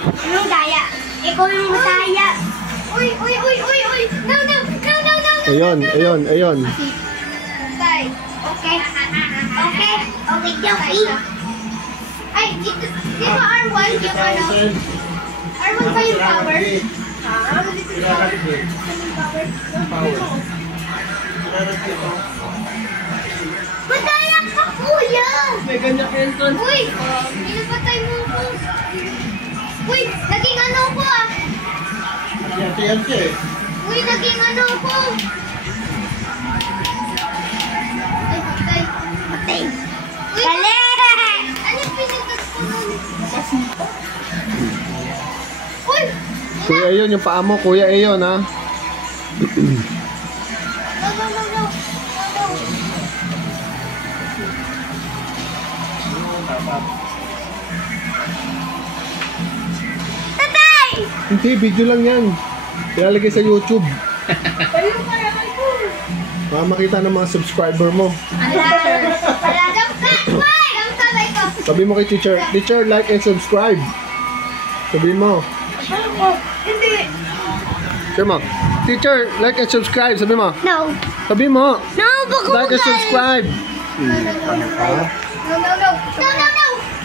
Anong daya? Ikaw yung mataya. Uy! No! Ayun. Okay. Okay. Ay, dito ba R1 yung ano? R1 ba yung power? Madaya ka, kuya! May ganyan ka yun, Ton. Uy! Pinapatay mo ko. Uy! Naging ano ko ah! Yante eh. Uy! Naging ano ko! Ay, patay. Uy! Kali! Ano yung pinatas ko nun? Uy! Kuya Ayon, yung paa mo. Kuya Ayon, ha? No. Tatay! Hindi, video lang yan. Ilalagay sa YouTube. Kayo kaya ko. Para makita ng mga subscriber mo. Sabi mo kay teacher, teacher, like and subscribe. Sabi mo. Hindi. Sabi mo, teacher, like and subscribe. Sabi mo. No. Sabi mo. No, baka Like and subscribe. No.